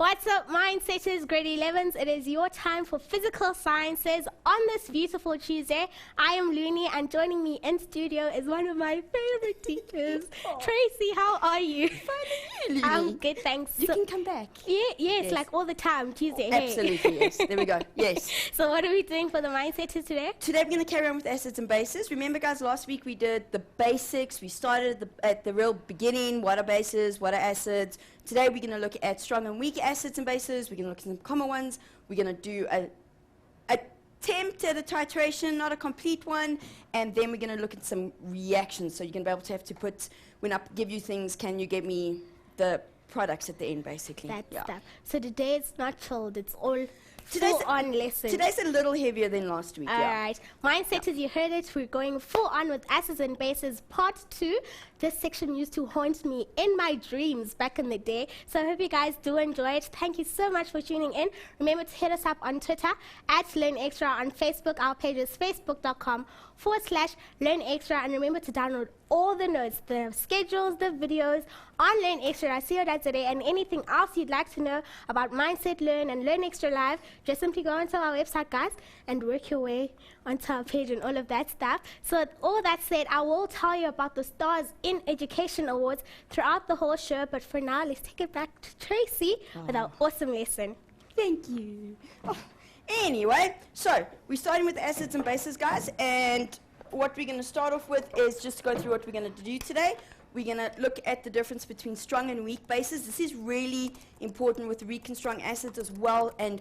What's up, Mindsetters, grade 11s? It is your time for physical sciences on this beautiful Tuesday. I am Looney, and joining me in studio is one of my favorite teachers. Tracy, how are you? Finally, I'm good, thanks. You can come back. Yes, like all the time, Tuesday. Absolutely, yes. There we go. Yes. So what are we doing for the Mindsetters today? Today we're going to carry on with acids and bases. Remember, guys, last week we did the basics. We started at the real beginning. What are bases? What are acids? Today we're going to look at strong and weak acids and bases. We're going to look at some common ones. We're going to do an attempt at a titration, not a complete one. And then we're going to look at some reactions. So you're going to be able to have to put, when I give you things, can you give me the products at the end, basically. That stuff. So today it's not chilled. It's all Today's full-on lesson. Today's a little heavier than last week. All right. Mindsetters, you heard it. We're going full on with acids and bases, part 2. This section used to haunt me in my dreams back in the day. So I hope you guys do enjoy it. Thank you so much for tuning in. Remember to hit us up on Twitter @LearnExtra, on Facebook. Our page is facebook.com/LearnExtra. And remember to download all the notes, the schedules, the videos on LearnExtra.co.za, and anything else you'd like to know about Mindset Learn and Learn Extra Live. Just simply go onto our website, guys, and work your way onto our page and all of that stuff. So with all that said, I will tell you about the Stars in Education Awards throughout the whole show. But for now, let's take it back to Tracy with our awesome lesson. Thank you. Anyway, so we're starting with acids and bases, guys, and what we're going to start off with is just go through what we're going to do today. We're going to look at the difference between strong and weak bases. This is really important with weak and strong acids as well, and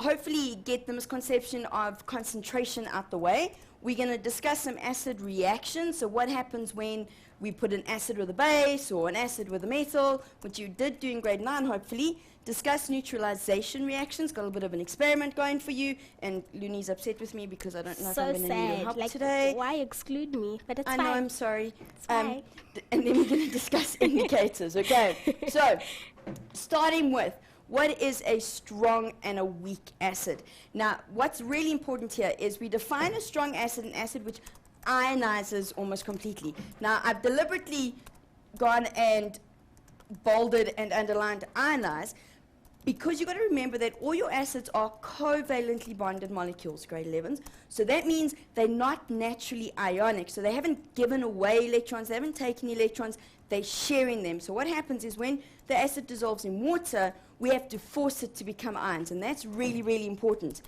hopefully get the misconception of concentration out the way. We're going to discuss some acid reactions, so what happens when we put an acid with a base or an acid with a metal, which you did do in grade 9, hopefully. Discuss neutralization reactions, got a little bit of an experiment going for you, and Looney's upset with me because I don't know if I'm going to need your help today. Why exclude me? But it's I fine. know, I'm sorry. It's fine. And then we're going to discuss indicators, okay? So, starting with, what is a strong and a weak acid? Now, what's really important here is we define a strong acid, an acid which ionizes almost completely. Now, I've deliberately gone and bolded and underlined ionize, because you've got to remember that all your acids are covalently bonded molecules, grade 11s. So that means they're not naturally ionic. So they haven't given away electrons, they haven't taken electrons, they're sharing them. So what happens is when the acid dissolves in water, we have to force it to become ions, and that's really, really important.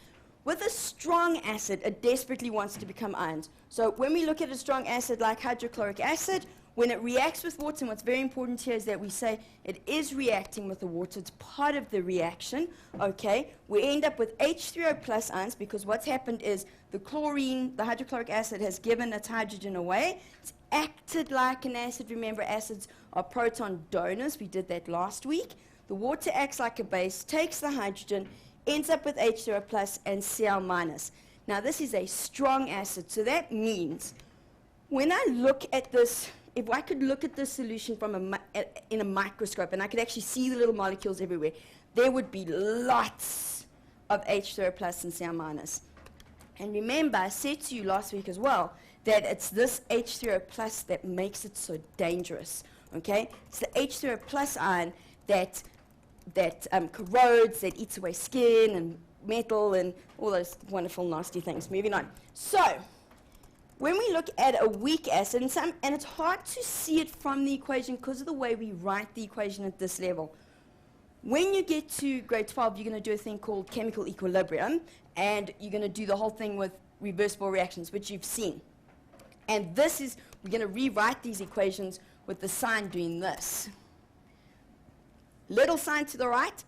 With a strong acid, it desperately wants to become ions. So when we look at a strong acid like hydrochloric acid, when it reacts with water, and what's very important here is that we say it is reacting with the water, it's part of the reaction, okay? We end up with H3O plus ions because what's happened is the chlorine, the hydrochloric acid, has given its hydrogen away. It's acted like an acid. Remember, acids are proton donors. We did that last week. The water acts like a base, takes the hydrogen, ends up with H3O plus and Cl minus. Now, this is a strong acid, so that means when I look at this, if I could look at this solution from in a microscope and I could actually see the little molecules everywhere, there would be lots of H3O plus and Cl minus. And remember, I said to you last week as well that it's this H3O plus that makes it so dangerous, okay? It's the H3O plus ion that corrodes, that eats away skin and metal and all those wonderful nasty things. Moving on. So, when we look at a weak acid, and it's hard to see it from the equation because of the way we write the equation at this level. When you get to grade 12, you're going to do a thing called chemical equilibrium, and you're going to do the whole thing with reversible reactions, which you've seen. And this is, we're going to rewrite these equations with the sign doing this. Little sign to the right,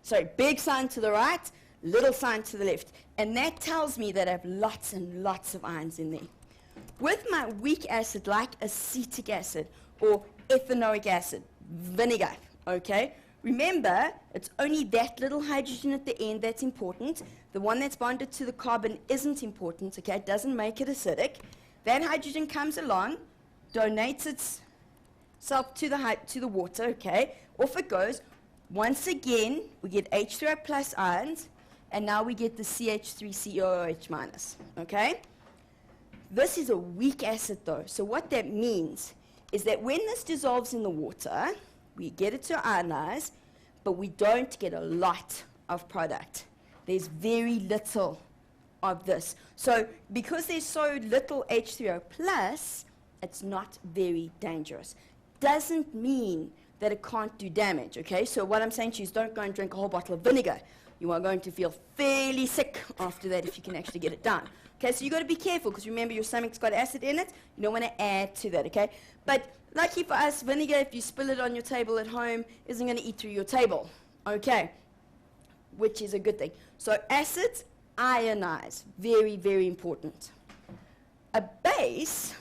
sorry, big sign to the right, little sign to the left. And that tells me that I have lots and lots of ions in there. With my weak acid, like acetic acid or ethanoic acid, vinegar, okay? Remember, it's only that little hydrogen at the end that's important. The one that's bonded to the carbon isn't important, okay? It doesn't make it acidic. That hydrogen comes along, donates itself to the water, okay? Off it goes. Once again, we get H3O plus ions, and now we get the CH3COOH minus, okay? This is a weak acid though, so what that means is that when this dissolves in the water, we get it to ionize, but we don't get a lot of product. There's very little of this. So because there's so little H3O plus, it's not very dangerous. Doesn't mean that it can't do damage, okay? So what I'm saying to you is don't go and drink a whole bottle of vinegar. You are going to feel fairly sick after that if you can actually get it down. Okay, so you've got to be careful because remember your stomach's got acid in it. You don't want to add to that, okay? But lucky for us, vinegar, if you spill it on your table at home, isn't going to eat through your table, okay? Which is a good thing. So acids, ionize, very, very important. A base,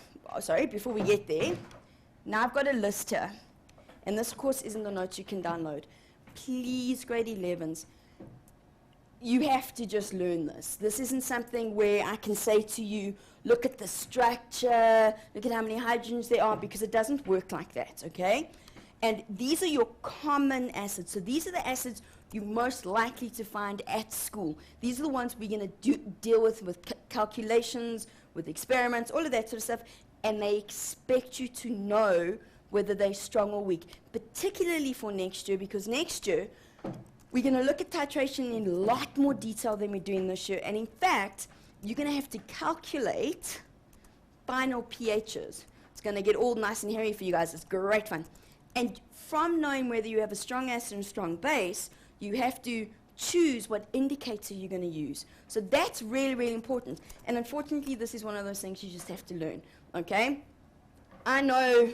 before we get there, now I've got a list here. And this, of course, is in the notes you can download. Please, grade 11s, you have to just learn this. This isn't something where I can say to you, look at the structure, look at how many hydrogens there are, because it doesn't work like that, okay? And these are your common acids. So these are the acids you're most likely to find at school. These are the ones we're going to deal with calculations, with experiments, all of that sort of stuff. And they expect you to know whether they're strong or weak, particularly for next year, because next year we're going to look at titration in a lot more detail than we're doing this year. And in fact, you're going to have to calculate final pHs. It's going to get all nice and hairy for you guys. It's great fun. And from knowing whether you have a strong acid and a strong base, you have to choose what indicator you're going to use. So that's really, really important. And unfortunately, this is one of those things you just have to learn, okay? I know,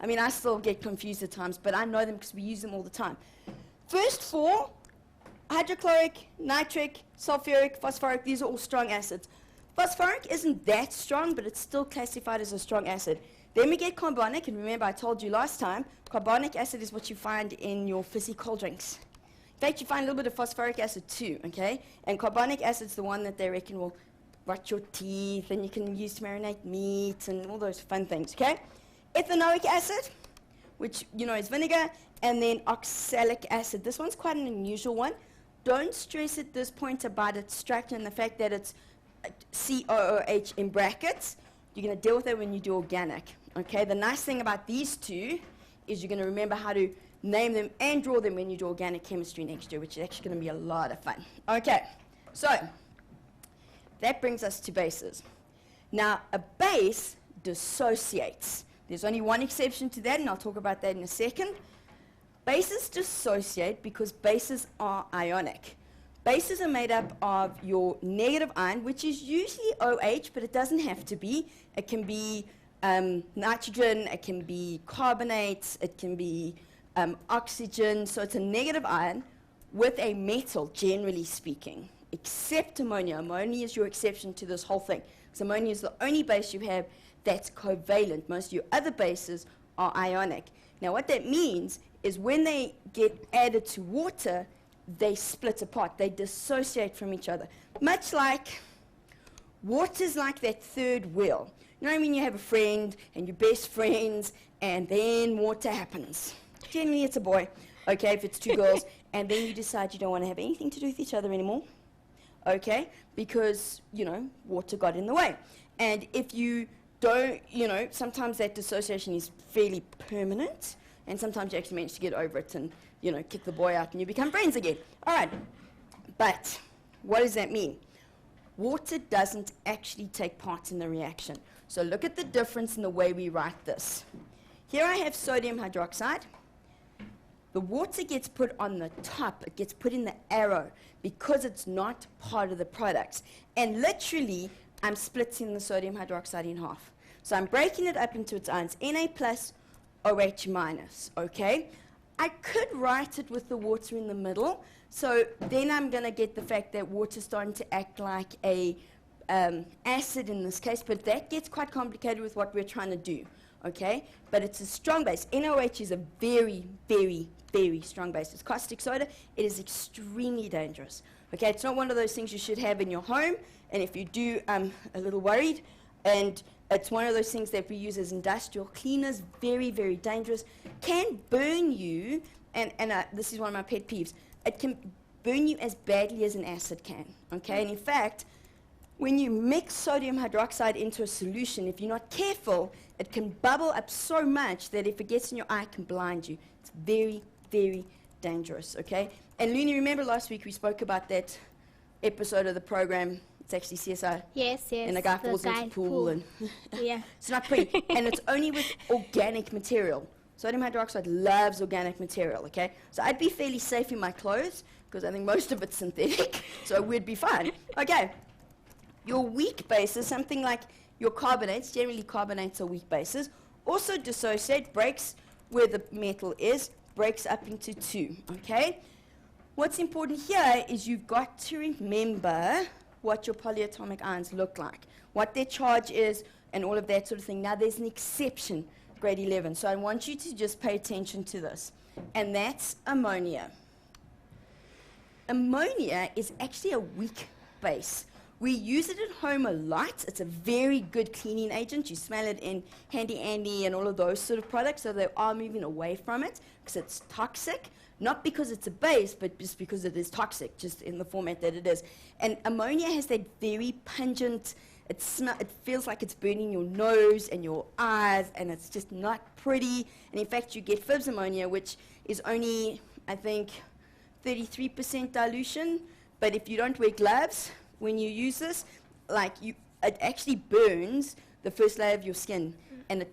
I mean, I still get confused at times, but I know them because we use them all the time. First four, hydrochloric, nitric, sulfuric, phosphoric, these are all strong acids. Phosphoric isn't that strong, but it's still classified as a strong acid. Then we get carbonic, and remember I told you last time, carbonic acid is what you find in your fizzy cold drinks. In fact, you find a little bit of phosphoric acid too, okay? And carbonic acid is the one that they reckon will rot your teeth, and you can use to marinate meat, and all those fun things, okay? Ethanoic acid, which, you know, is vinegar, and then oxalic acid. This one's quite an unusual one. Don't stress at this point about its structure and the fact that it's COOH in brackets. You're going to deal with it when you do organic, okay? The nice thing about these two is you're going to remember how to name them and draw them when you do organic chemistry next year, which is actually going to be a lot of fun. Okay, so that brings us to bases. Now, a base dissociates. There's only one exception to that, and I'll talk about that in a second. Bases dissociate because bases are ionic. Bases are made up of your negative ion, which is usually OH, but it doesn't have to be. It can be nitrogen, it can be carbonates, it can be oxygen. So it's a negative ion with a metal, generally speaking, except ammonia. Ammonia is your exception to this whole thing. Because ammonia is the only base you have that's covalent. Most of your other bases are ionic. Now what that means is when they get added to water, they split apart. They dissociate from each other. Much like water's like that third wheel. You know when you have a friend and you're best friends and then water happens. Generally it's a boy, okay, if it's two girls, and then you decide you don't want to have anything to do with each other anymore, okay, because, you know, water got in the way. And if you don't, you know, sometimes that dissociation is fairly permanent, and sometimes you actually manage to get over it and, you know, kick the boy out and you become friends again. All right, but what does that mean? Water doesn't actually take part in the reaction. So look at the difference in the way we write this. Here I have sodium hydroxide. The water gets put on the top. It gets put in the arrow because it's not part of the products. And literally, I'm splitting the sodium hydroxide in half. So I'm breaking it up into its ions, Na plus, OH minus, okay? I could write it with the water in the middle, so then I'm going to get the fact that water's starting to act like a acid in this case, but that gets quite complicated with what we're trying to do, okay? But it's a strong base. NaOH is a very, very, very strong base. It's caustic soda. It is extremely dangerous, okay? It's not one of those things you should have in your home, and if you do, I'm a little worried, and it's one of those things that we use as industrial cleaners, very, very dangerous, can burn you, and this is one of my pet peeves, it can burn you as badly as an acid can, okay? And in fact, when you mix sodium hydroxide into a solution, if you're not careful, it can bubble up so much that if it gets in your eye, it can blind you. It's very, very dangerous, okay? And Looney, remember last week we spoke about that episode of the program? It's actually CSI. Yes, yes. And a guy falls into the pool. And yeah. It's not pretty. And it's only with organic material. Sodium hydroxide loves organic material, okay? So I'd be fairly safe in my clothes because I think most of it's synthetic, so we'd be fine. Okay, your weak bases, something like your carbonates, generally carbonates are weak bases, also dissociate, breaks where the metal is, breaks up into two, okay? What's important here is you've got to remember what your polyatomic ions look like, what their charge is, and all of that sort of thing. Now, there's an exception, grade 11, so I want you to just pay attention to this, and that's ammonia. Ammonia is actually a weak base. We use it at home a lot. It's a very good cleaning agent. You smell it in Handy Andy and all of those sort of products, so they are moving away from it because it's toxic. Not because it's a base, but just because it is toxic, just in the format that it is. And ammonia has that very pungent, it feels like it's burning your nose and your eyes, and it's just not pretty. And in fact, you get Fibs ammonia, which is only, I think, 33% dilution. But if you don't wear gloves when you use this, it actually burns the first layer of your skin, and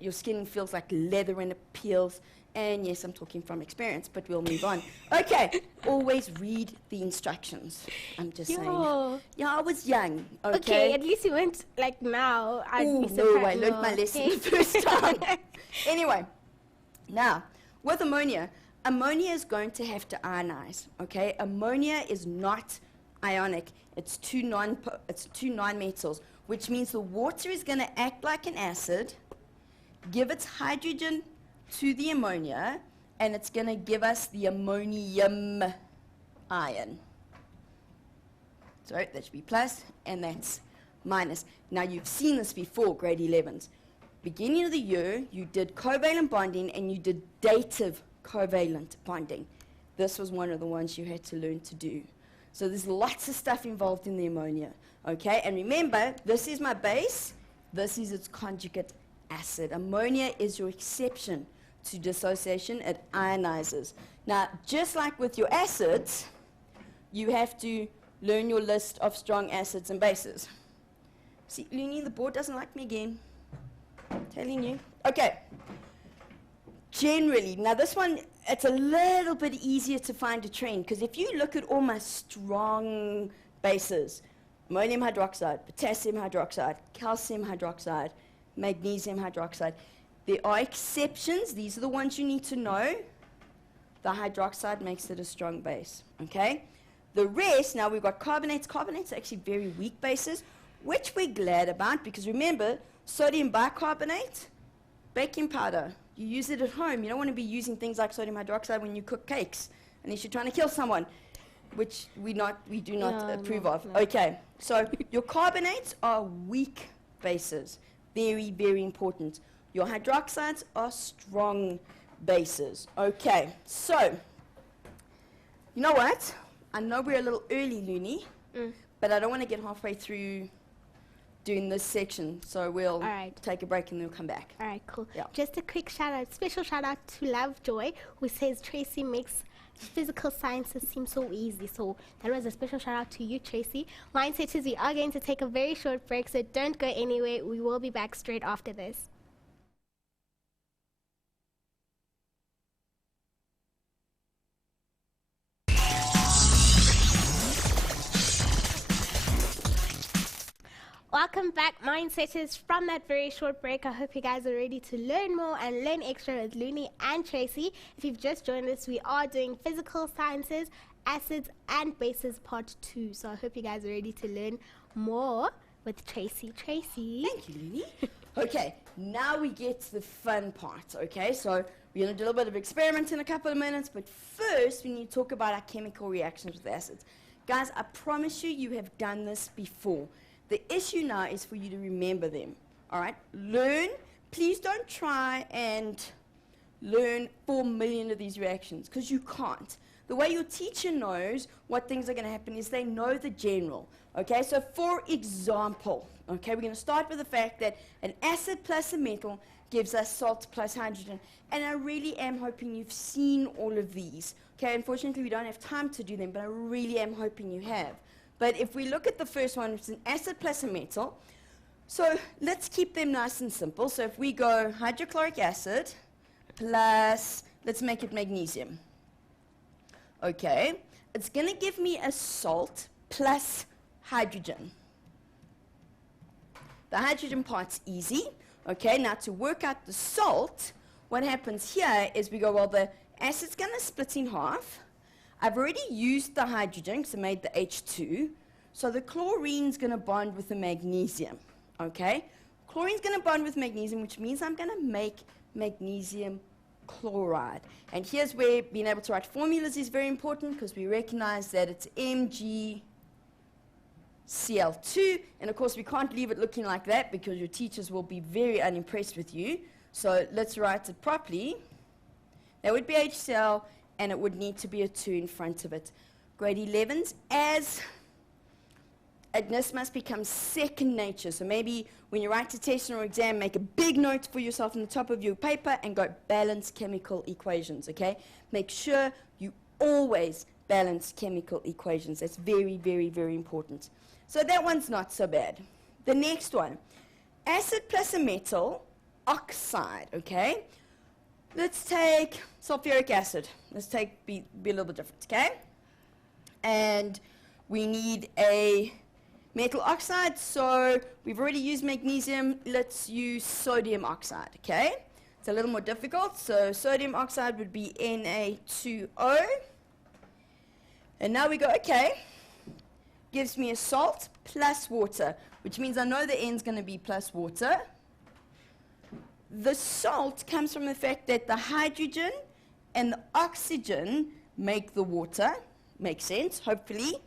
your skin feels like leather and it peels. And yes, I'm talking from experience, but we'll move on. Okay, always read the instructions. I'm just saying. Yeah, I was young, okay? At least you went like now. Oh, no, I learned my lesson the first time. Anyway, now, with ammonia, ammonia is going to have to ionize, okay? Ammonia is not ionic. It's two nonmetals, which means the water is going to act like an acid, give its hydrogen to the ammonia, and it's going to give us the ammonium ion. So that should be plus, and that's minus. Now, you've seen this before, grade 11s. Beginning of the year, you did covalent bonding, and you did dative covalent bonding. This was one of the ones you had to learn to do. So there's lots of stuff involved in the ammonia, okay? And remember, this is my base. This is its conjugate acid. Ammonia is your exception to dissociation. It ionizes. Now, just like with your acids, you have to learn your list of strong acids and bases. See, Looney, the board doesn't like me again. I'm telling you. Okay. Generally, now this one, it's a little bit easier to find a trend, because if you look at all my strong bases, ammonium hydroxide, potassium hydroxide, calcium hydroxide, magnesium hydroxide, there are exceptions. These are the ones you need to know. The hydroxide makes it a strong base, okay? The rest, now we've got carbonates. Carbonates are actually very weak bases, which we're glad about, because remember, sodium bicarbonate, baking powder, you use it at home. You don't want to be using things like sodium hydroxide when you cook cakes, unless you're trying to kill someone, which we do not approve of. No. Okay, so your carbonates are weak bases, very, very important. Your hydroxides are strong bases. Okay, so, you know what? I know we're a little early, Looney, but I don't want to get halfway through doing this section, so we'll take a break and then we'll come back. All right, cool. Yeah. Just a quick shout out, special shout out to Lovejoy, who says Tracy makes physical sciences seem so easy. So that was a special shout out to you, Tracy. Mindset is we are going to take a very short break, so don't go anywhere. We will be back straight after this. Welcome back, Mindsetters, from that very short break. I hope you guys are ready to learn more and learn extra with Looney and Tracy. If you've just joined us, we are doing physical sciences, acids and bases part 2. So I hope you guys are ready to learn more with Tracy. Tracy. Thank you, Looney. Okay, now we get to the fun part, okay? So we're going to do a little bit of experiment in a couple of minutes, but first we need to talk about our chemical reactions with acids. Guys, I promise you, you have done this before. The issue now is for you to remember them, all right? Learn. Please don't try and learn 4 million of these reactions, because you can't. the way your teacher knows what things are going to happen is they know the general. Okay, so for example, okay, we're going to start with the fact that an acid plus a metal gives us salt plus hydrogen. And I really am hoping you've seen all of these. Okay, unfortunately we don't have time to do them, but I really am hoping you have. But if we look at the first one, it's an acid plus a metal. So let's keep them nice and simple. So if we go hydrochloric acid plus, let's make it magnesium. Okay, it's going to give me a salt plus hydrogen. The hydrogen part's easy. Okay, now to work out the salt, what happens here is we go, well, the acid's going to split in half. I've already used the hydrogen because I made the H2. So the chlorine's going to bond with the magnesium. Okay, chlorine's going to bond with magnesium, which means I'm going to make magnesium chloride. And here's where being able to write formulas is very important, because we recognize that it's MgCl2, and of course we can't leave it looking like that because your teachers will be very unimpressed with you. So let's write it properly. That would be HCl, and it would need to be a 2 in front of it. Grade 11s, as this must become second nature. So maybe when you write a test or exam, make a big note for yourself on the top of your paper and go balance chemical equations, okay? Make sure you always balance chemical equations. That's very, very, very important. So that one's not so bad. The next one, acid plus a metal oxide, okay? Let's take sulfuric acid. Let's take, be a little bit different, okay? And we need a metal oxide, so we've already used magnesium. Let's use sodium oxide, okay? It's a little more difficult, so sodium oxide would be Na2O. And now we go, okay, gives me a salt plus water, which means I know the N's going to be plus water. The salt comes from the fact that the hydrogen and the oxygen make the water. Makes sense, hopefully.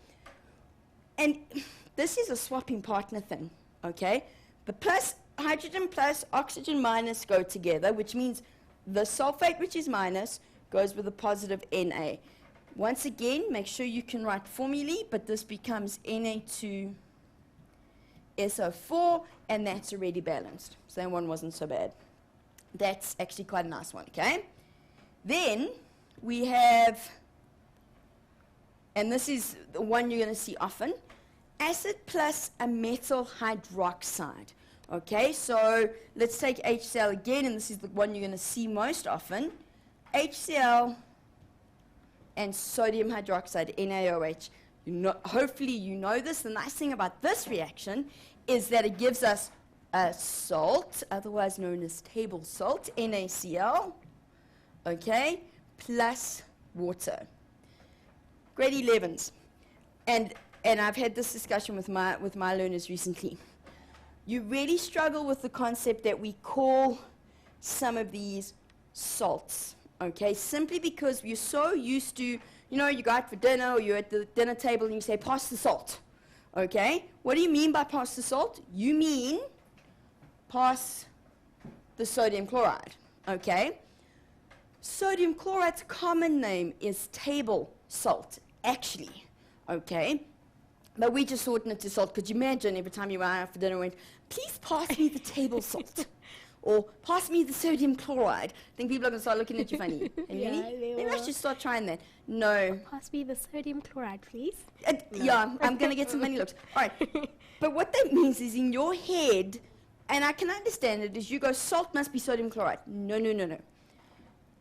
And this is a swapping partner thing, okay? The plus hydrogen plus oxygen minus go together, which means the sulfate, which is minus, goes with a positive Na. Once again, make sure you can write formulae, but this becomes Na2SO4, and that's already balanced. So that one wasn't so bad. That's actually quite a nice one, okay? Then we have, and this is the one you're going to see often, acid plus a metal hydroxide. Okay, so let's take HCl again, and this is the one you're going to see most often. HCl and sodium hydroxide, NaOH. Hopefully you know this. The nice thing about this reaction is that it gives us a salt, otherwise known as table salt, NaCl, okay, plus water. Grade 11s. And I've had this discussion with my learners recently. You really struggle with the concept that we call some of these salts, okay? Simply because you're so used to, you know, you go out for dinner or you're at the dinner table and you say, pass the salt, okay? What do you mean by pass the salt? You mean pass the sodium chloride, okay? Sodium chloride's common name is table salt, actually, okay? But we just shorten it to salt. Could you imagine every time you went out for dinner and went, please pass me the table salt, or pass me the sodium chloride? I think people are going to start looking at you funny. Yeah, they maybe I will. should start trying that. No. Pass me the sodium chloride, please. No. Yeah, I'm going to get some funny looks. All right. But what that means is in your head, and I can understand it, is you go, salt must be sodium chloride. No, no, no, no.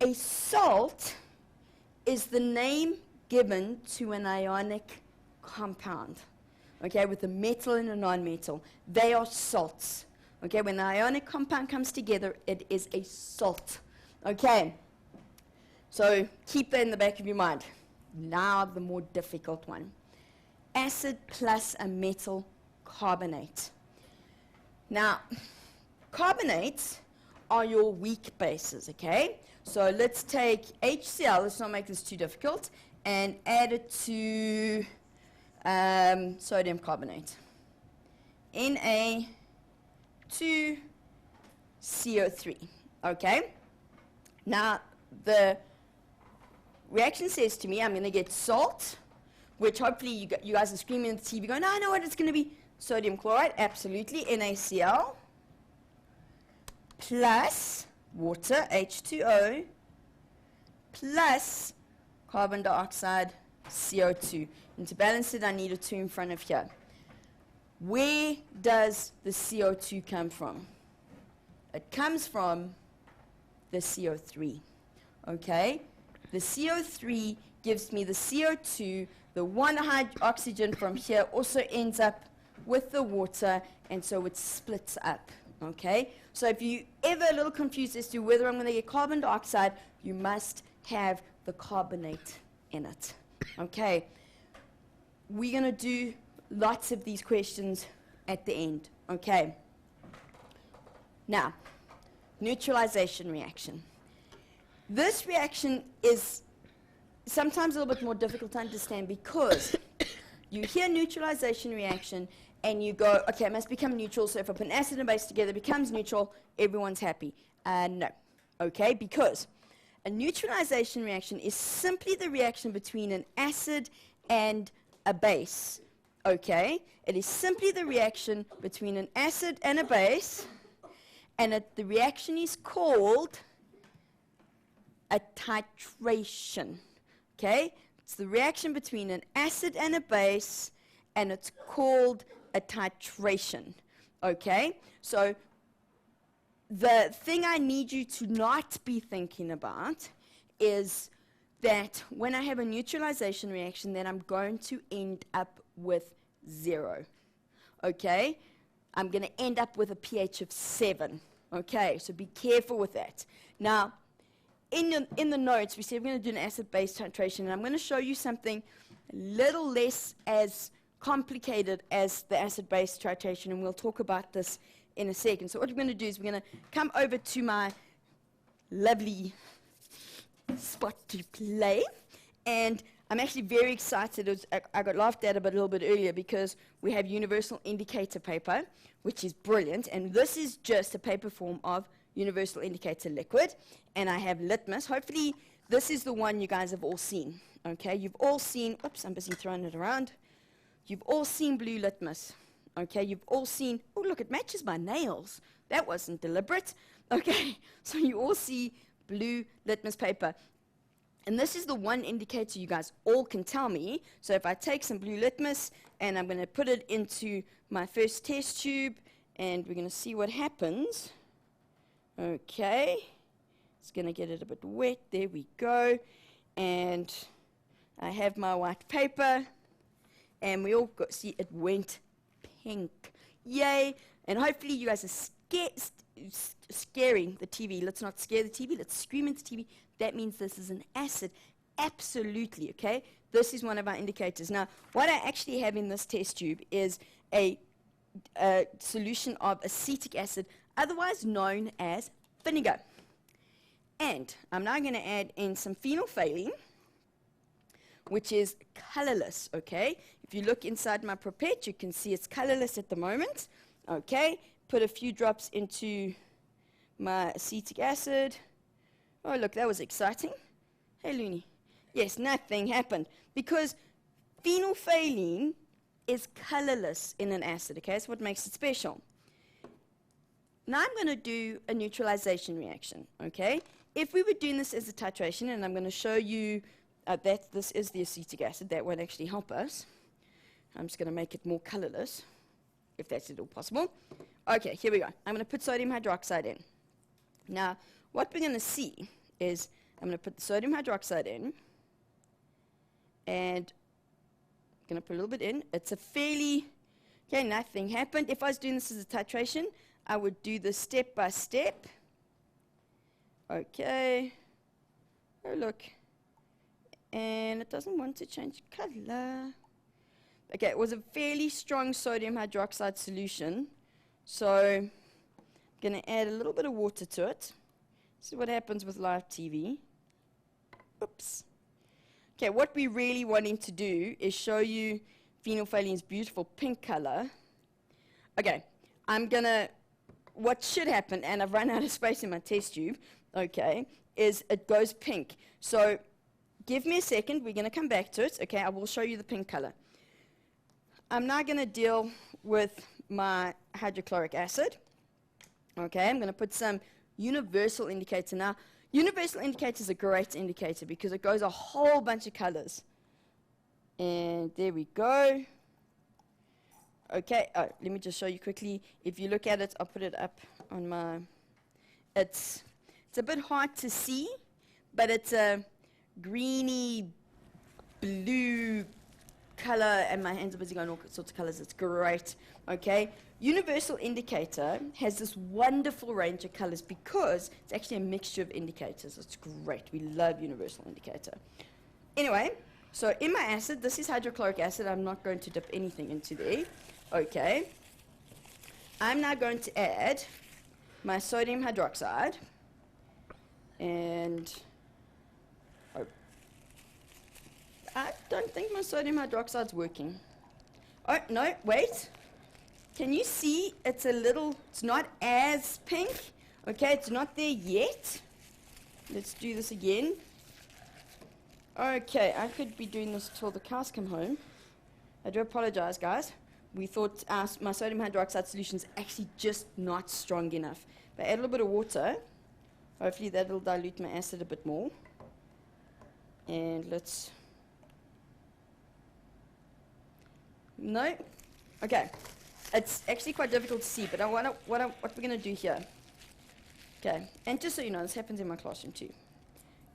A salt is the name given to an ionic compound, okay, with a metal and a non-metal. They are salts, okay? When the ionic compound comes together, it is a salt, okay? So keep that in the back of your mind. Now the more difficult one. Acid plus a metal carbonate. Now, carbonates are your weak bases, okay? So let's take HCl, let's not make this too difficult, and add it to sodium carbonate. Na2CO3, okay? Now, reaction says to me, I'm going to get salt, which hopefully you guys are screaming at the TV going, no, I know what it's going to be. Sodium chloride, absolutely, NaCl, plus water, H2O, plus carbon dioxide, CO2. And to balance it, I need a 2 in front of here. Where does the CO2 come from? It comes from the CO3, okay? The CO3 gives me the CO2. The one oxygen from here also ends up with the water, and so it splits up, okay? So if you ever a little confused as to whether I'm going to get carbon dioxide, you must have the carbonate in it, okay? We're going to do lots of these questions at the end, okay? Now, neutralization reaction. This reaction is sometimes a little bit more difficult to understand because you hear neutralization reaction and you go, okay, it must become neutral, so if I put an acid and a base together, it becomes neutral, everyone's happy. No, okay, because a neutralization reaction is simply the reaction between an acid and a base, okay? It is simply the reaction between an acid and a base, and the reaction is called a titration, okay? It's the reaction between an acid and a base, and it's called a titration, okay? So the thing I need you to not be thinking about is that when I have a neutralization reaction, then I'm going to end up with 0, okay? I'm going to end up with a pH of 7, okay? So be careful with that. Now, in the notes, we said we're going to do an acid-base titration, and I'm going to show you something a little less as complicated as the acid-base titration, and we'll talk about this in a second. So what we're going to do is we're going to come over to my lovely spot to play, and I'm actually very excited. I got laughed at a little bit earlier because we have universal indicator paper, which is brilliant, and this is just a paper form of universal indicator liquid, and I have litmus. Hopefully this is the one you guys have all seen, okay? You've all seen, oops, I'm busy throwing it around. You've all seen blue litmus, okay? You've all seen, oh look, it matches my nails. That wasn't deliberate, okay? So you all see blue litmus paper. And this is the one indicator you guys all can tell me. So if I take some blue litmus and I'm going to put it into my first test tube, and we're going to see what happens. Okay, it's going to get it a bit wet. There we go. And I have my white paper, and we all see it went pink. Yay! And hopefully you guys are scaring the TV. Let's not scare the TV. Let's scream at the TV. That means this is an acid. Absolutely, okay? This is one of our indicators. Now, what I actually have in this test tube is a solution of acetic acid, otherwise known as vinegar. And I'm now going to add in some phenolphthalein, which is colorless, okay? If you look inside my pipette, you can see it's colorless at the moment, okay? Put a few drops into my acetic acid. Oh, look, that was exciting. Hey, Looney. Yes, nothing happened because phenolphthalein is colorless in an acid, okay? That's what makes it special. Now I'm going to do a neutralization reaction, okay? If we were doing this as a titration, and I'm going to show you that this is the acetic acid, that won't actually help us. I'm just going to make it more colorless, if that's at all possible. Okay, here we go. I'm going to put sodium hydroxide in. Now, what we're going to see is I'm going to put the sodium hydroxide in, and I'm going to put a little bit in. It's a fairly, okay, nothing happened. If I was doing this as a titration, I would do this step by step. Okay. Oh, look. And it doesn't want to change color. Okay, it was a fairly strong sodium hydroxide solution. So I'm going to add a little bit of water to it. This is what happens with live TV. Oops. Okay, what we really wanting to do is show you phenolphthaleine's beautiful pink color. Okay, what should happen, and I've run out of space in my test tube, okay, is it goes pink. So give me a second. We're going to come back to it. Okay, I will show you the pink color. I'm now going to deal with my hydrochloric acid. Okay, I'm going to put some universal indicator. Now, universal indicator is a great indicator because it goes a whole bunch of colors. And there we go. Okay, let me just show you quickly. If you look at it, I'll put it up on my... It's a bit hard to see, but it's a greeny blue color, and my hands are busy going all sorts of colors. It's great. Okay, universal indicator has this wonderful range of colors because it's actually a mixture of indicators. It's great. We love universal indicator. Anyway, so in my acid, this is hydrochloric acid. I'm not going to dip anything into there. Okay, I'm now going to add my sodium hydroxide, and I don't think my sodium hydroxide's working. Oh, no, wait. Can you see it's it's not as pink? Okay, it's not there yet. Let's do this again. Okay, I could be doing this till the cows come home. I do apologize, guys. We thought my sodium hydroxide solution is actually just not strong enough. If I add a little bit of water, hopefully that'll dilute my acid a bit more. And let's... No? Okay. It's actually quite difficult to see, but what we're going to do here. Okay. And just so you know, this happens in my classroom too.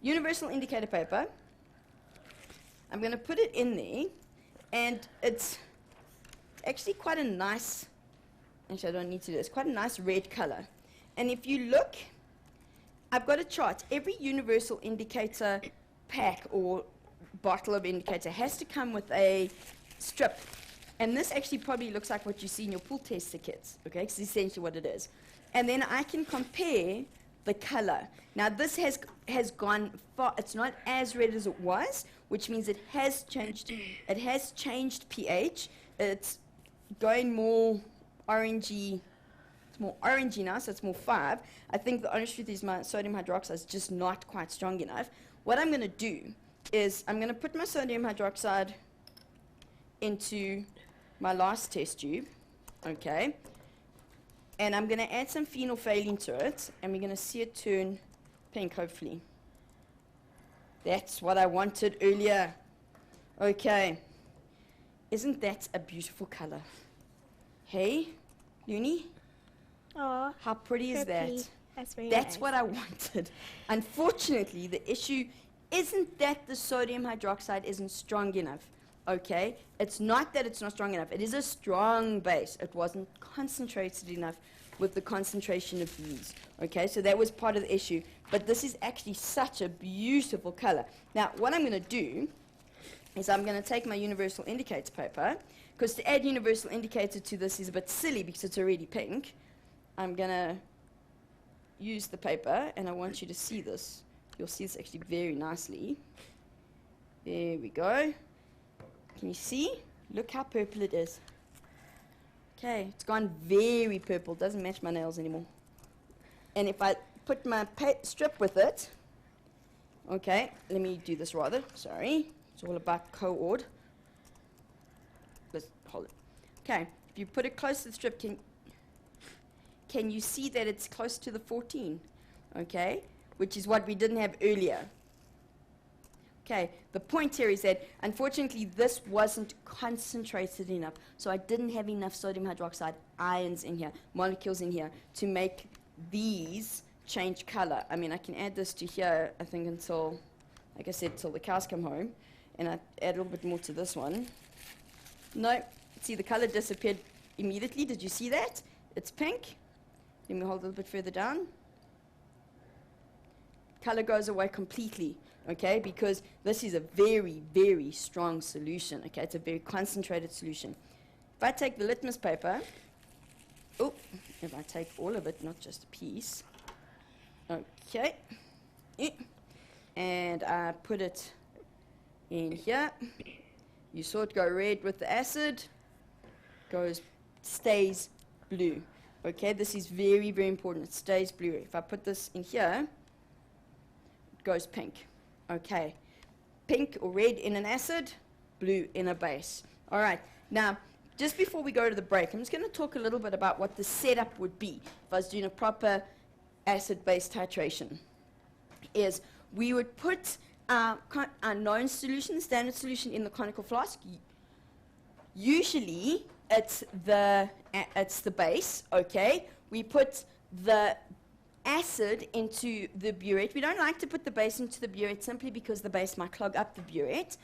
Universal indicator paper. I'm going to put it in there, and it's actually quite a nice, actually I don't need to do this, quite a nice red color. And if you look, I've got a chart. Every universal indicator pack or bottle of indicator has to come with a strip. And this actually probably looks like what you see in your pool tester kits, okay? It's essentially what it is. And then I can compare the color. Now this has gone far, it's not as red as it was, which means it has changed pH. It's going more orangey. It's more orangey now, so it's more 5. I think the honest truth is my sodium hydroxide is just not quite strong enough. What I'm going to do is I'm going to put my sodium hydroxide into my last test tube, okay? And I'm going to add some phenolphthalein to it, and we're going to see it turn pink, hopefully. That's what I wanted earlier. Okay. Isn't that a beautiful color? Hey, Looney? Oh, how pretty is that? That's very That's nice. what I wanted. Unfortunately, the issue isn't that the sodium hydroxide isn't strong enough. Okay? It's not that it's not strong enough. It is a strong base. It wasn't concentrated enough with the concentration of these. Okay? So that was part of the issue. But this is actually such a beautiful color. Now, what I'm going to do is I'm going to take my universal indicator paper, because to add universal indicator to this is a bit silly because it's already pink. I'm going to use the paper, and I want you to see this. You'll see this actually very nicely. There we go. Can you see? Look how purple it is. Okay, it's gone very purple. Doesn't match my nails anymore. And if I put my strip with it, okay, let me do this rather. Sorry. It's all about co-ord. Let's hold it. Okay, if you put it close to the strip, can you see that it's close to the 14? Okay, which is what we didn't have earlier. Okay, the point here is that unfortunately this wasn't concentrated enough, so I didn't have enough sodium hydroxide ions in here, molecules in here, to make these change color. I mean, I can add this to here, I think, until, like I said, until the cows come home, and I add a little bit more to this one. No, see, the color disappeared immediately. Did you see that? It's pink. Let me hold a little bit further down. Color goes away completely, okay, because this is a very, very strong solution, okay? It's a very concentrated solution. If I take the litmus paper, if I take all of it, not just a piece, okay, and I put it in here, you saw it go red with the acid, stays blue, okay? This is very, very important. It stays blue. If I put this in here, goes pink. Okay. pink or red in an acid, blue in a base. All right, now, just before we go to the break, I'm just going to talk a little bit about what the setup would be if I was doing a proper acid-base titration. Is we would put our known solution, standard solution, in the conical flask. Usually, it's the base, okay? We put the acid into the burette. We don't like to put the base into the burette simply because the base might clog up the burette.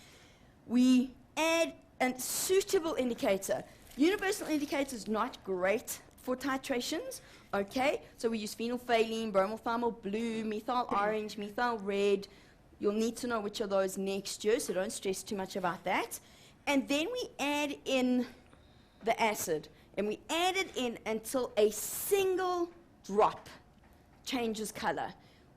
We add a suitable indicator. Universal indicator is not great for titrations, okay? So we use phenolphthalein, bromothiamyl blue, methyl orange, methyl red. You'll need to know which of those next year, so don't stress too much about that. And then we add in the acid, and we add it in until a single drop changes color.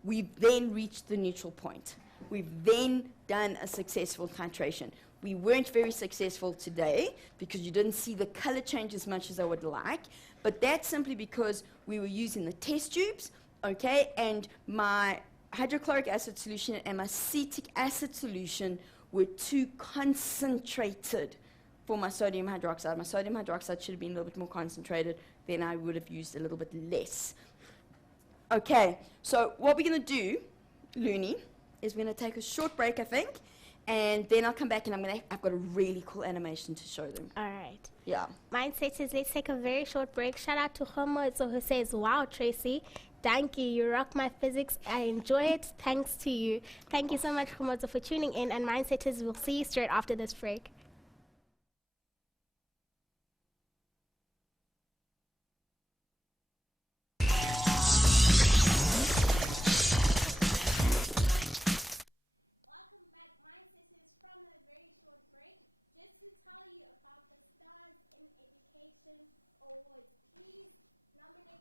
We've then reached the neutral point. We've then done a successful titration. We weren't very successful today because you didn't see the color change as much as I would like, but that's simply because we were using the test tubes, okay, and my hydrochloric acid solution and my acetic acid solution were too concentrated for my sodium hydroxide. My sodium hydroxide should have been a little bit more concentrated, then I would have used a little bit less. Okay, so what we're going to do, Looney, is we're going to take a short break, I think, and then I'll come back and I've got a really cool animation to show them. All right. Yeah. Mindset says, let's take a very short break. Shout out to Homo, who says, wow, Tracy, thank you. You rock my physics. I enjoy it. Thanks to you. Thank you so much, Homo, for tuning in. And Mindset says, we'll see you straight after this break.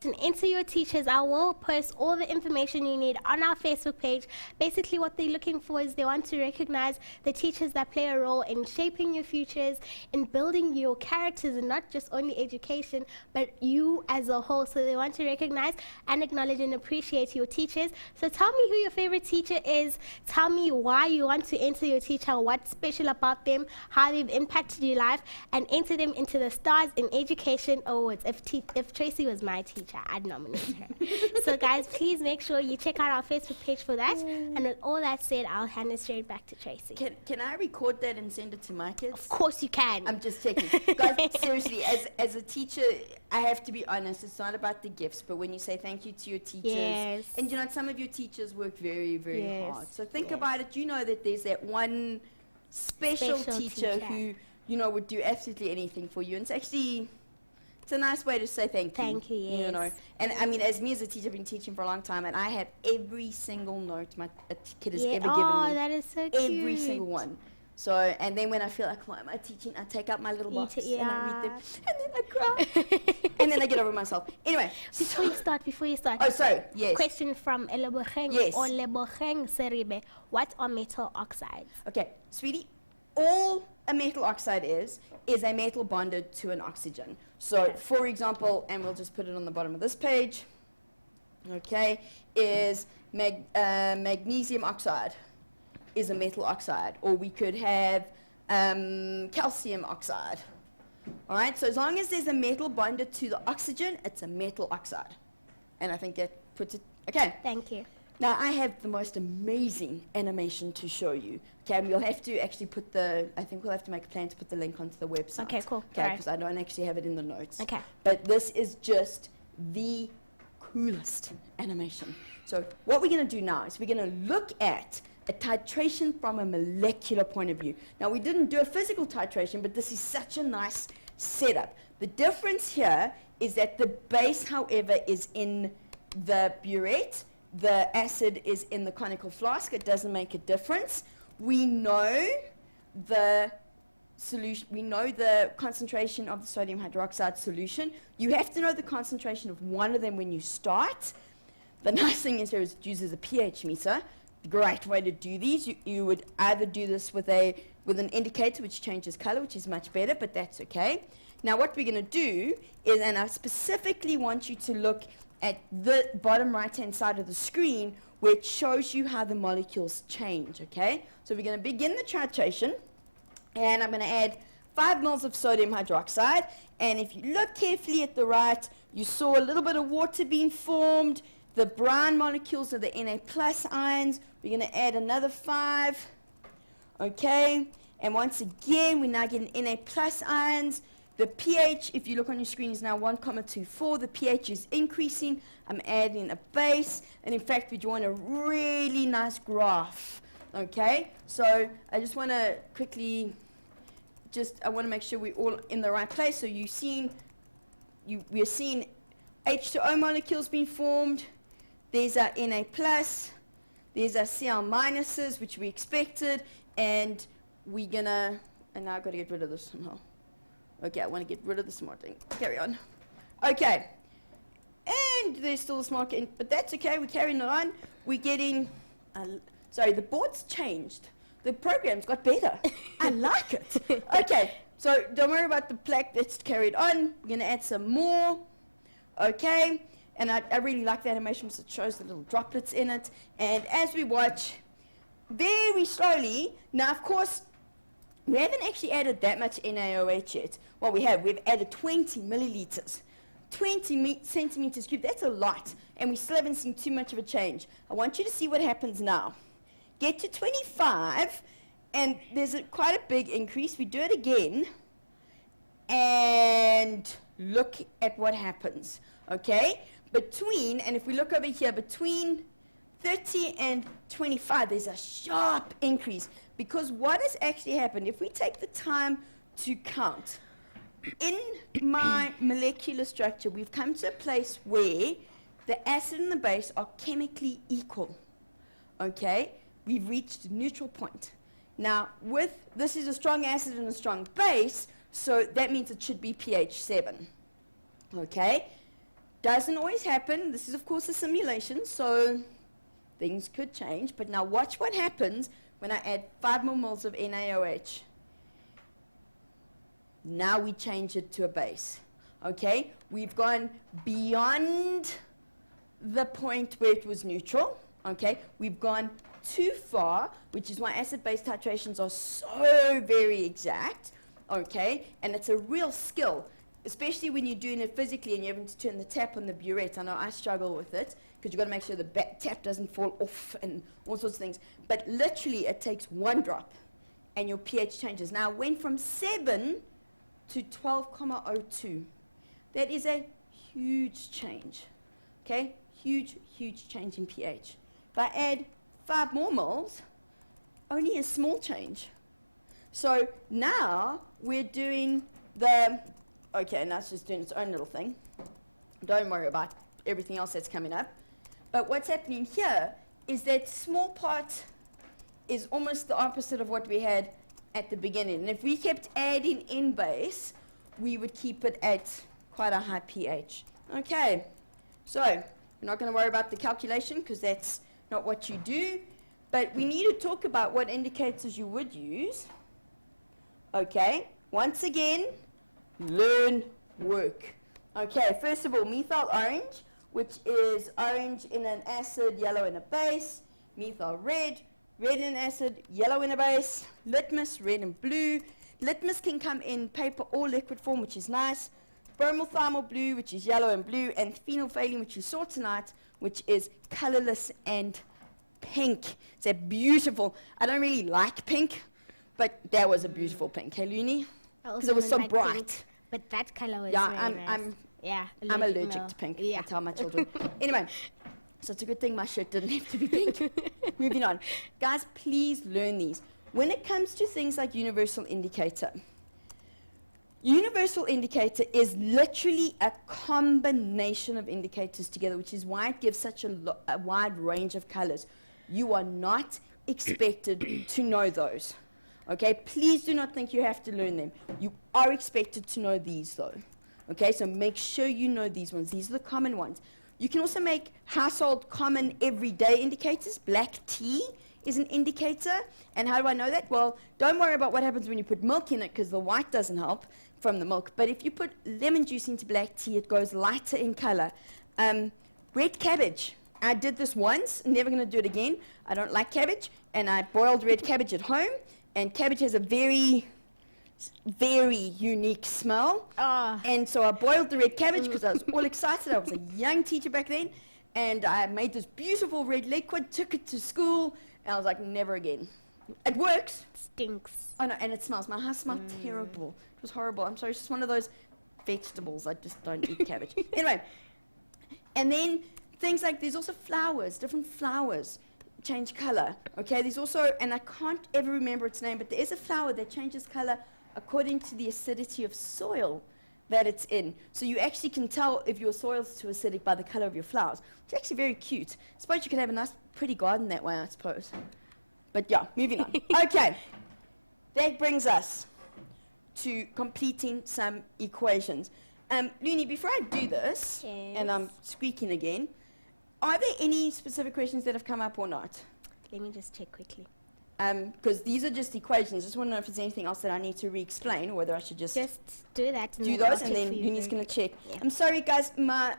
And enter your teachers. I will post all the information you need on our Facebook page. Basically what they're looking for is they want to recognize the teachers that play a role in shaping your futures, in building your characters, and not just only education, but you as a whole. So they want to recognize and acknowledge and appreciate your teachers. So tell me who your favorite teacher is. Tell me why you want to enter your teacher, what's special about them, how they've impacted your life, and enter them into the Stars in Education Awards. If Tracy was my teacher, I'd nominate her. So guys, please make sure you check out our Facebook page for that. And with all that said, I'll hand it straight back to Tracy. Can I record that and send it to my kids? Of course you can. I'm just checking. Guys, seriously, as a teacher, I have to be honest, it's not about the gifts, but when you say thank you to your teachers, yes. And you know, some of your teachers work very, very yes. hard. So think about it. You know that there's that one special teacher who, you know, would do absolutely anything for you. And it's actually... it's a nice way to say thank you. Thank you, yes. You know, and I mean, as me as a teacher, I've been teaching for a long time, and I have every single note a kid has ever given me. Oh, that is so cute. Every single one. So, and then when I feel like, why am I teaching? I take out my little box and I read them, and then I cry, and then I get over myself. Anyway. Before you start. Oh, sorry. Yes. Question from Elebocheng or Lebocheng Seribe. What are metal oxides? Okay, sweetie, all a metal oxide is a metal bonded to an oxygen. So, for example, and we'll just put it on the bottom of this page, okay, is magnesium oxide is a metal oxide. Or we could have calcium oxide. All right, so as long as there's a metal bonded to the oxygen, it's a metal oxide. And I think that puts it, okay. Thank you. Now, I have the most amazing animation to show you. Okay, and we'll have to actually put I think we'll have to make a plan to put the link onto the website. Okay, cool. Okay, because I don't actually have it in the notes. Okay. But this is just the coolest animation. So what we're going to do now is we're going to look at a titration from a molecular point of view. Now, we didn't do a physical titration, but this is such a nice setup. The difference here is that the base, however, is in the burette. The acid is in the conical flask. It doesn't make a difference. We know the solution. We know the concentration of the sodium hydroxide solution. You have to know the concentration of one of them when you start. The nice thing is here is it uses a pH meter. Great way to do these. You would either do this with an indicator which changes color, which is much better, but that's okay. Now what we're going to do is, and I specifically want you to look at the bottom right-hand side of the screen where it shows you how the molecules change, okay? So we're going to begin the titration, and I'm going to add 5 moles of sodium hydroxide, and if you look carefully at the right, you saw a little bit of water being formed. The brown molecules are the Na plus ions. We're going to add another 5, okay? And once again, we're now getting Na plus ions. The pH, if you look on your screen, is now 1,24. The pH is increasing. I'm adding a base. And in fact, we're drawing a really nice graph. Okay? So I just want to quickly, I want to make sure we're all in the right place. So we're seeing H2O molecules being formed. There's our Na plus. There's our Cl minuses, which we expected. And we're going to, and now I've got to get rid of this somehow. Okay, I want to get rid of the smart thing. Carry on. Okay. And there's still a smart thing, but that's okay. We're carrying it on. We're getting, sorry, the board's changed. The program's got better. I like it. Okay, so don't worry about the plaque that's carried on. We're going to add some more. Okay. And I really like the animation because it shows the little droplets in it. And as we watch, very slowly, now of course, we haven't actually added that much NaOH yet. Well, we have. We've added 20 milliliters. 20 centimeters cubed. That's a lot. And we still haven't seen too much of a change. I want you to see what happens now. Get to 25, and there's quite a big increase. We do it again, and look at what happens. Okay? And if we look over here, between 30 and 25, there's a sharp increase. Because what has actually happened, if we take the time to count, in my molecular structure, we've come to a place where the acid and the base are chemically equal. Okay? We've reached a neutral point. Now, this is a strong acid and a strong base, so that means it should be pH 7. Okay? Doesn't always happen. This is, of course, a simulation, so things could change. But now watch what happens when I add 5 more moles of NaOH. Now we change it to a base. Okay? We've gone beyond the point where it was neutral. Okay? We've gone too far, which is why acid-base titrations are so very exact. Okay? And it's a real skill, especially when you're doing it physically and you're having to turn the tap on the burette. I know I struggle with it, because you've got to make sure the tap doesn't fall off and all sorts of things. But literally, it takes 1 drop, and your pH changes. Now, it went from 7 to 12,02. That is a huge change. Okay? Huge, huge change in pH. If I add 5 more moles, only a small change. So now we're doing okay, now it's just doing its own little thing. Don't worry about everything else that's coming up. But what's happening here is that small part is almost the opposite of what we had at the beginning. And if we kept adding in base, we would keep it at quite a high pH. Okay, so we're not going to worry about the calculation because that's not what you do. But we need to talk about what indicators you would use. Okay, once again, learn, work. Okay, first of all, methyl orange, which is orange in an acid, yellow in a base. Methyl red, red in an acid, yellow in a base. Litmus, red and blue. Litmus can come in paper or liquid form, which is nice. Bromothiamyl blue, which is yellow and blue. And phenolphthalein, which you saw tonight, which is colorless and pink. It's a beautiful, I don't really like pink, but that was a beautiful pink. Hey, Looney? Because it was so bright. Pink, but that color was yeah, nice. I'm allergic to pink. Yeah. I tell my children. Anyway, so it's a good thing my shirt didn't have to be pink. Moving on. Guys, please learn these. When it comes to things like universal indicator is literally a combination of indicators together, which is why it gives such a wide range of colors. You are not expected to know those. Okay, please do not think you have to learn them. You are expected to know these though. Okay, so make sure you know these ones. These are the common ones. You can also make household common everyday indicators. Black tea is an indicator. And how do I know that? Well, don't worry about what happens when you put milk in it because the white doesn't help from the milk. But if you put lemon juice into black tea, it goes lighter in color. red cabbage. I did this once, never going to do it again. I don't like cabbage, and I boiled red cabbage at home, and cabbage has a very, very unique smell. And so I boiled the red cabbage because I was all excited. I was a young teacher back then, and I made this beautiful red liquid, took it to school, and I was like, never again. It works. Stinks. Oh no, and it smells. My house smelled terrible. It was horrible. I'm sorry, it's just one of those vegetables. I just don't eat cabbage. Anyway, and then things like there's also flowers, different flowers change color. Okay, there's also, and I can't ever remember its name, but there is a flower that changes color according to the acidity of soil that it's in. So you actually can tell if your soil's too acidic by the color of your flowers. It's actually very cute. I suppose you could have a nice, pretty garden that way, I suppose. But yeah, moving on. Okay, that brings us to completing some equations. Looney, before I do this, and I'm squeaking again, are there any specific questions that have come up or not? Let me just check quickly. Because these are just equations. Just want to know if there's anything else that I need to re-explain, or whether I should just do that. And do those, and then Looney's going to check. Yeah. I'm sorry, guys. My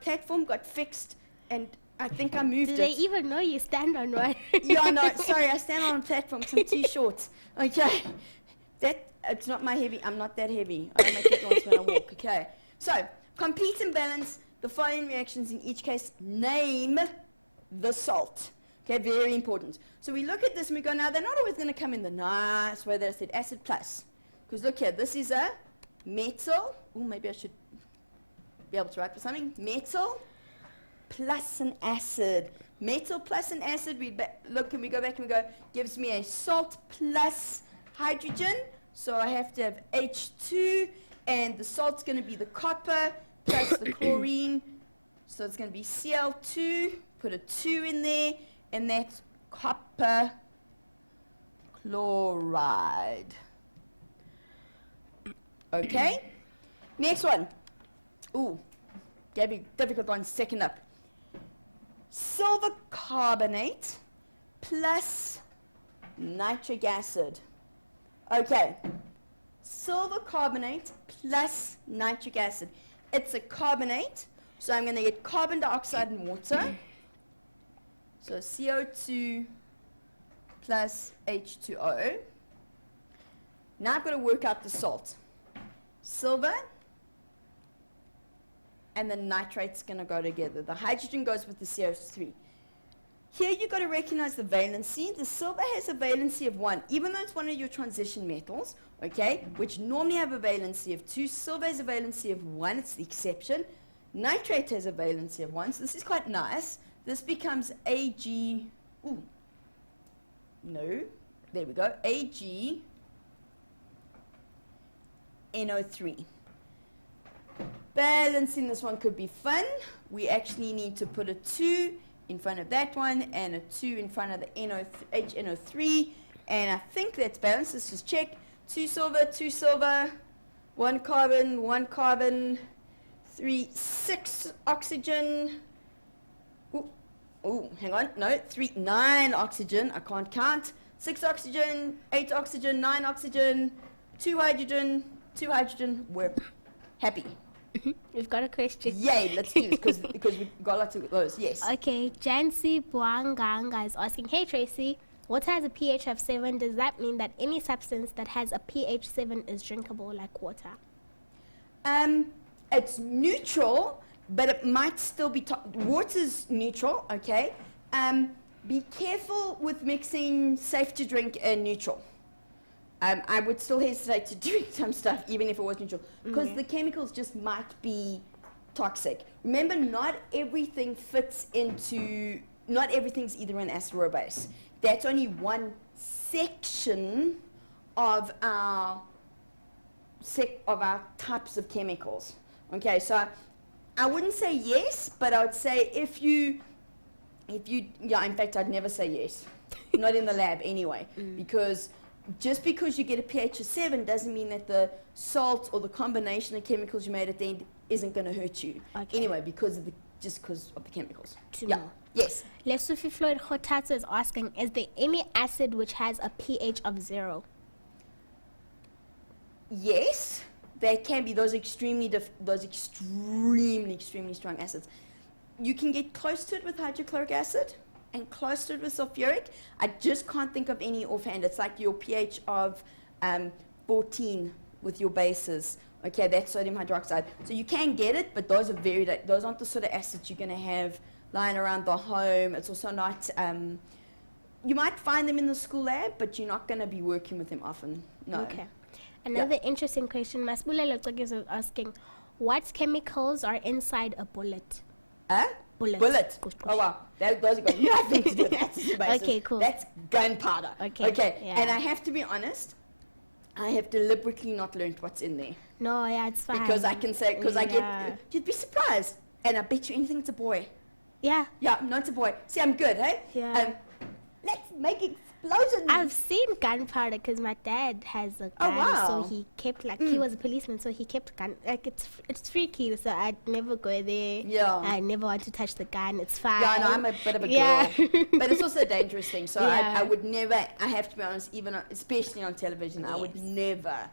platform got fixed, and I think I moved it. Do they even know you stand on one? Yeah, no, sorry, I stand on a platform because I'm too short. Okay. It's not my heavy. I'm not that heavy. I don't make it noise when I walk. Okay. So, complete and balance the following reactions in each case. Name the salt. Okay, very important. So we look at this and we go, now they're not always going to come in the nice way that I said acid plus. Because look here, this is a metal. Oh, maybe I should be able to write for something. Metal plus an acid. Metal plus an acid, we look and we go back and we go, gives me a salt plus hydrogen. So I have to have H2, and the salt's going to be the copper plus the chlorine. So it's going to be Cl2, put a 2 in there, and that's copper chloride. Okay? Next one. Ooh, Gabby, difficult one, second up. Silver carbonate plus nitric acid. Okay, silver carbonate plus nitric acid. It's a carbonate, so I'm going to get carbon dioxide and water. So CO2 plus H2O. Now I've got to work out the salt. Silver and the nitrate's going to go together. The hydrogen goes with the CO3. Here you've got to recognize the valency. The silver has a valency of 1, even though it's one of your transition metals, okay, which normally have a valency of 2. Silver has a valency of 1. It's the exception. Nitrate has a valency of 1, so this is quite nice. This becomes Ag, ooh, no, there we go, Ag NO3. Balancing this one could be fun. We actually need to put a 2 in front of that one and a 2 in front of the HNO3, and I think that's balanced. Let's just check. 2 silver, 1 carbon, 3, 6 oxygen. Oh, hang on, no, 9 oxygen, I can't count. 6 oxygen, 8 oxygen, 9 oxygen, 2 hydrogen, we're happy. We've got a question. Yay, let's do this because we've got lots of those. Yes. Okay, Jancy Buanganga is asking, hey Tracy, water has a pH of 7. Does that mean that any substance that has a pH 7 is drinkable like water? It's neutral, but it might still be, water's neutral, okay? Be careful with mixing safe to drink and neutral. I would still hesitate to drink some stuff, even if it was neutral, because the chemicals just might be toxic. Remember, not everything fits into, not everything's either an acid or a base. That's only one section of our types of chemicals. Okay, so I wouldn't say yes, but I would say if you, yeah, in fact, I'd never say yes. Not in the lab anyway, because just because you get a pH of 7 doesn't mean that the salt or the combination of chemicals you made at the end isn't going to hurt you. Okay. Anyway, just because of the chemicals. More. Yes. Lesufi Floyd Hotatsu is asking, is there any acid which has a pH of 0? Yes, there can be those extremely strong acids. you can get close to it with hydrochloric acid and close to it with sulfuric. I just can't think of any offhand. It's like your pH of 14 with your bases. Okay, that's sodium hydroxide. So you can get it, but those aren't the sort of acids you're going to have lying around the home. It's also not, you might find them in the school lab, but you're not going to be working with them often. No. Okay. Another interesting question, Masbula Lotzok is asking, what chemicals are inside a bullet? A? Bullet. Oh, wow. Those have got nothing to do with that. Okay, cool. That's gunpowder. Okay. Yeah. And I have to be honest, I have deliberately not learned what's in there. No, yeah, it's fine. Because I can say, because you'd be surprised. And I bet you anything it's a boy. Yeah. Yeah, no, it's a boy. See, I'm good, hey? Yeah. Let's make explosions. I've seen gunpowder because my dad has a gun. Oh, wow. So he kept, he was a policeman, so he kept gun. Like, it's freaky, so I'd never go there. Yeah. I never want to touch the gun. It's fine. Yeah, no, I'm a bit of a girl. But it's also a dangerous thing. So I would never, I have to be honest, even especially on television, I would never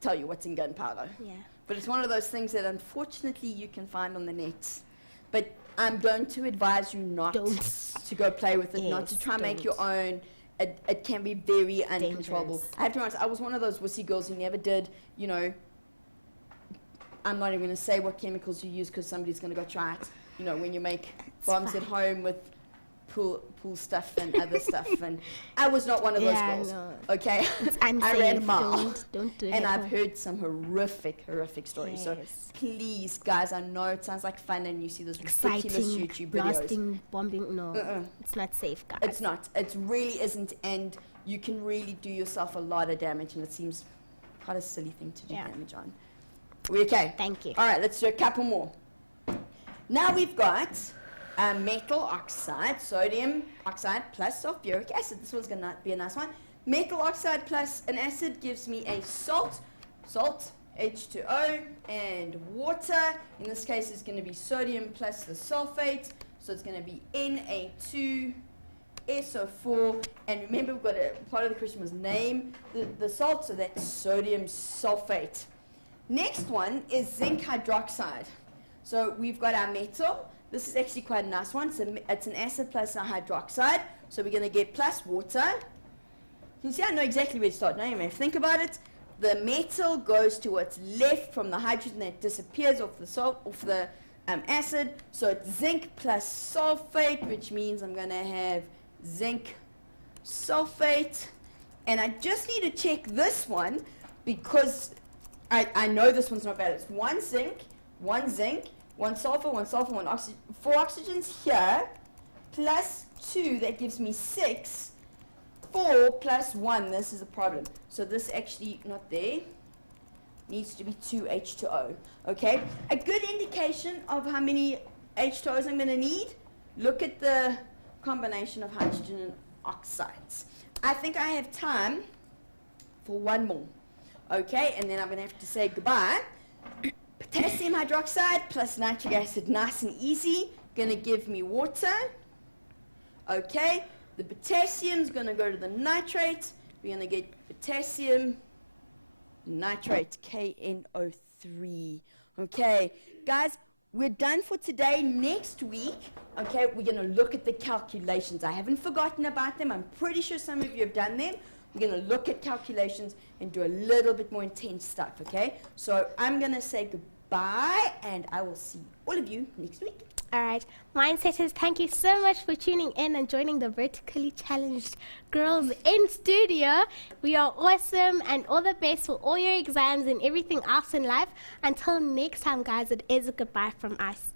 tell you what's in gunpowder. Yeah. But it's one of those things that unfortunately you can find on the net. But I'm going to advise you not to go play with it, not to try and make your own. It can be very uncontrollable. I have to be honest, I was one of those wussy girls who never did, you know, I'm not even going to say what chemicals you use because somebody's going to go try it. You know, when you make bombs at home with pool stuff and other stuff. And I was not one of those girls. No. Okay? It's unsafe. I ran a mile. Don't do it. And I've heard some horrific stories. Yes. So please, guys, I know it sounds like fun and you see those ridiculous exciting, YouTube videos. blasting, bombing. No, it's not safe, guys. It's not. It really isn't. And you can really do yourself a lot of damage. And it seems quite a silly thing to do damage on. We okay? Thank you. All right, let's do a couple more. Now we've got metal oxide, sodium oxide plus sulfuric acid. This one's going to be a nice one. Metal oxide plus an acid gives me a salt, H2O, and water. In this case, it's going to be sodium plus the sulfate. So it's going to be Na2SO4. And remember, we've got part of the question was name the salt, so that's sodium sulfate. Next one is zinc hydroxide. So we've got our metal. This is actually quite a nice one. So it's an acid plus a hydroxide. So we're going to get plus water. You can see I know exactly where to start. Now you may think about it. The metal goes to what's left from the hydrogen that disappears off the acid. So it's zinc plus sulfate, which means I'm going to have zinc sulfate. And I just need to check this one because I know this one's not bad. It's one zinc, one sulfur, one oxygen, 4 oxygens here, plus 2, that gives me 6. 4 plus 1, this is a problem. So this actually, not there, needs to be 2 H2O. Okay? A good indication of how many H2Os I'm going to need, look at the combination of hydrogen and oxides. I think I have time for one more. Okay? And then I'm going to have to say goodbye. Potassium hydroxide plus nitric acid, nice and easy. Going to give me water. Okay, the potassium's going to go to the nitrate. We're going to get potassium nitrate, KNO3. Okay, guys, we're done for today. Next week, okay, we're going to look at the calculations. I haven't forgotten about them. I'm pretty sure some of you have done them. We're going to look at calculations and do a little bit more intense stuff, okay? So I'm going to say goodbye, and I will see all of you next week. All right. Mindsetters, thank you so much for tuning in and joining the Vertically Challenged Girls in Studio. We are awesome, and all the best for all your exams and everything else in life. Until next time, guys, it is a goodbye from us.